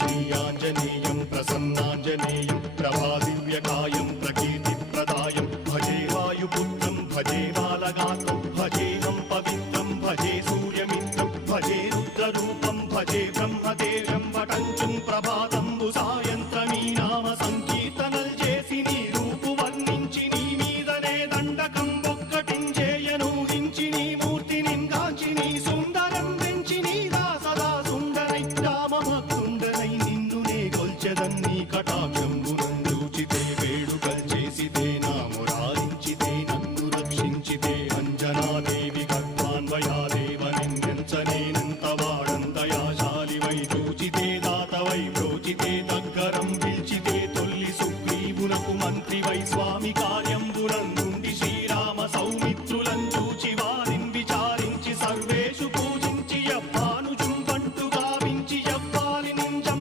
श्रीयाञ्जनेयं प्रसन्नाञ्जनेयं प्रभादिव्यकायं प्रकीर्तिप्रदायं भजे वायुपुत्रं भजे बालगात्रं भजेऽहं पवित्रं भजे सूर्यमित्रं भजे रुद्ररूपं भजे ब्रह्मदेव्यं वटञ्चुं ప్రభాతంబు సాయంత్రమీ నామ సంకీర్తనల్ చేసి నీ రూపు వర్ణించి నీ మీదనే దండకం ఒక్కటించేయను హించి నీ మూర్తిని గాంచి నీ సుందరం పెంచి నీ దాసదా సుందరై రామభక్తుండనై నిన్నునే గొల్చెదన్ని కటాక్షంబునందూచితే వేడుకల్ చేసితే నా మురారించితే నన్ను రక్షించితే అంజనాదేవి గర్భాన్వయాదేవ నిందించనేనంత వాడంతయాశాలివై చూచితే దాతవై ప్రోచితే